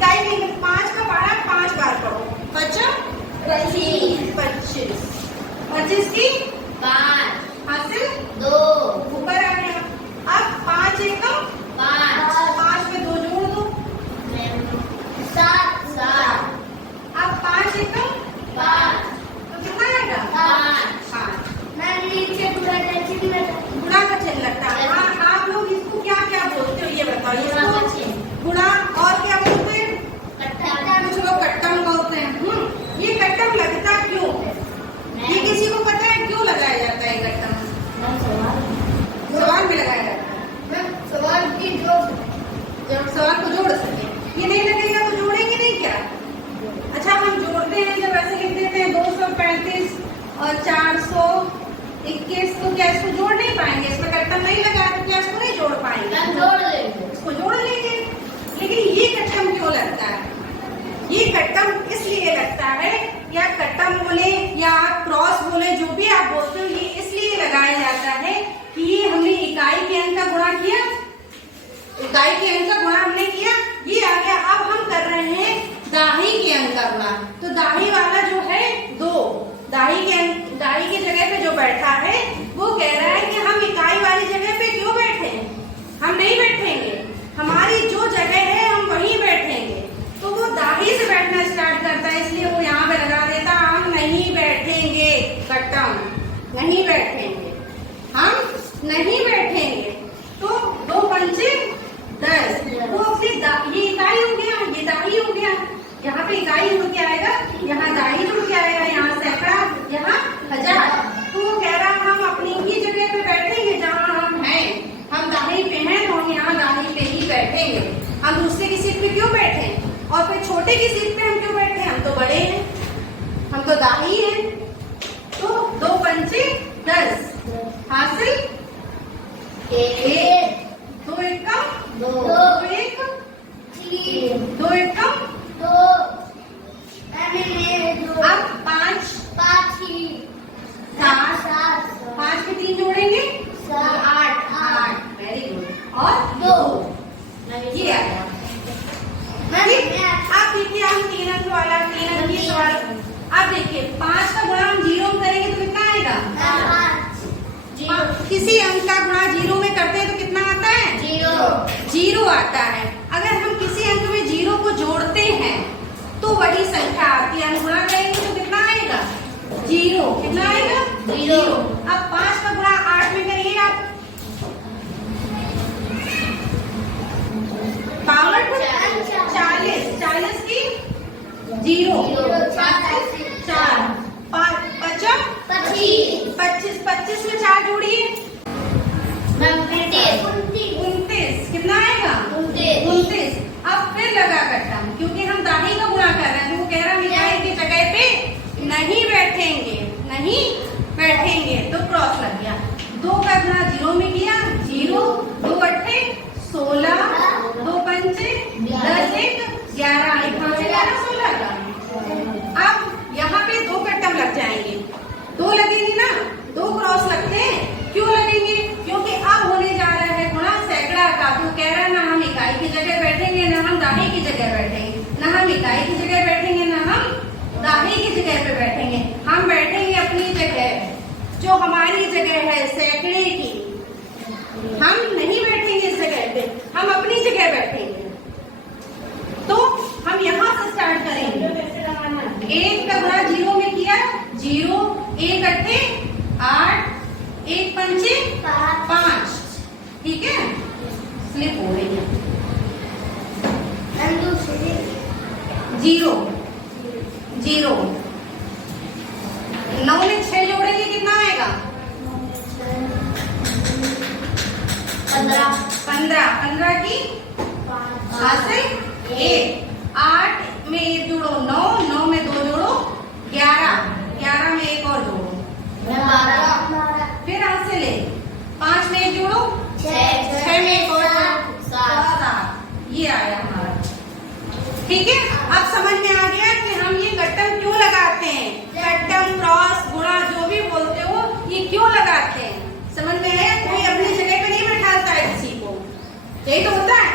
इकाई नहीं, 5 का पढ़ा 5 बार पढ़ो। 5 25 25 की 5 हासिल 2 ऊपर आ गया। अब 5 एकम 5 में 2 जोड़ दो 7 अब 5 एकम 5 तो कितना आएगा 5 गुणा का चिन्ह लगता है। आप लोग इसको क्या क्या बोलते हो ये बताओ। इसको गुणा और क्या बोलते हैं? कुछ लोग कट्टम बोलते हैं। ये कट्टम लगता क्यों? ये किसी को पता है क्यों लगाया जाता है कट्टम? सवाल में लगाया जाता है। सवाल की जब सवाल को जोड़ सके। ये नहीं लगेगा तो जोड़ेंगे नहीं क्या? अच्छा हम जोड़ते हैं जब ऐसे लिख देते हैं 235 और 421 तो क्या इसको जोड़ नहीं पाएंगे? इसमें कट्टम नहीं लगा तो क्या इसको नहीं जोड़ पाएंगे? जोड़ लेंगे, इसको जोड़ लेंगे। लेकिन ये कट्टम क्यों लगता है? ये कट्टम इसलिए लगता है, या कट्टम बोले या आप क्रॉस बोले, जो भी आप बोलते हो, ये इसलिए लगाया जाता है कि ये हमने इकाई के अंक का गुणा किया, इकाई के अंक का गुणा हमने किया, ये आ गया। अब हम कर रहे हैं दाही के अंक का गुणा। तो दाही वाला जो है 2, दाही की जगह पे जो बैठा है वो कह रहा है कि हम इकाई वाली जगह पे क्यों बैठे? हम नहीं बैठेंगे, हमारी जो जगह है हम वहीं बैठेंगे। तो वो दाही से बैठना स्टार्ट करता है, इसलिए वो यहाँ पे लगा देता हम नहीं बैठेंगे, कट्टम नहीं बैठेंगे, हम नहीं बैठेंगे। तो 2 पंचे 10 तो अपनी ये इकाई हो गया, ये दाही हो गया। यहाँ पे इकाई जुड़ के आएगा, यहाँ दाही जुड़ के आएगा, यहाँ सैकड़ा, यहाँ 1000। तो वो कह रहा हम अपनी ही जगह पे बैठेंगे जहाँ हम हैं। हम दाही पे हैं तो हम यहाँ दाही पे ही बैठेंगे। हम दूसरे की सीट पे क्यों बैठे? और फिर छोटे की सीट पे हम क्यों बैठे? हम तो बड़े हैं, हम तो दाही हैं। तो 2 पंचे 10 हासिल 1 2 एकम 2 1 3 2 एकम 2 अब 5 5 के 3 जोड़ेंगे 8 वेरी गुड और 2 ये आ गया। अब देखिए हम 3 अंक वाला 3 अंक की सवाल। अब देखिए 5 का गुणा हम 0 में करेंगे तो कितना आएगा? किसी अंक का गुणा 0 में करते हैं तो कितना आता है? 0 आता है। अगर हम किसी अंक में 0 को जोड़ते हैं तो वही संख्या आती है। हम गुणा करेंगे तो कितना आएगा? 0। कितना आएगा? 0। अब 5 का गुणा 8 में करिए आप, पावर 40 की 0 4 25 में 4 जोड़िए 29 कितना आएगा? 29। अब फिर लगा कट्टम, क्योंकि हम दाही का गुणा कर रहे हैं तो वो कह रहा है इकाई की जगह पे नहीं बैठेंगे, नहीं बैठेंगे। तो क्रॉस लग गया। 2 का गुणा 0 में किया 0 2 अट्ठे 16 2 पंचे 10 1 11 11 16 का। अब यहाँ पे 2 कट्टम लग जाएंगे, 2 लगेंगे ना, 2 क्रॉस लगते हैं। क्यों लगेंगे? क्योंकि अब होने जा रहा है गुणा सैकड़ा का। तो कह रहा है ना हम इकाई की जगह बैठेंगे, ना हम दाही की जगह बैठेंगे, ना हम इकाई की जगह बैठेंगे, ना हम दाही की जगह पे बैठेंगे। हम बैठेंगे अपनी जगह, जो हमारी जगह है सैकड़े की। हम नहीं बैठेंगे इस जगह पे, हम अपनी जगह बैठेंगे। तो हम यहाँ से स्टार्ट करेंगे। 1 का गुणा 0 में किया 0 1 अट्ठे 8 1 पंचे 5। ठीक है, स्लिप हो रही है। 0 0 9 में 6 जोड़ेंगे कितना आएगा? 15 की हासिल 1 8 में 1 जोड़ो 9 में 2 जोड़ो 11 में 1 और जोड़ो 12। फिर हासिल 5 में 1 जोड़ो 6 में 1 और जोड़ो 7। ये आया हमारा। ठीक है, अब समझ में आ गया कि हम ये कट्टम क्यों लगाते हैं। कट्टम क्रॉस गुणा जो भी बोलते हो ये क्यों लगाते हैं, समझ में आया? कोई अपनी जगह पे नहीं बैठाता है किसी को, यही तो होता है।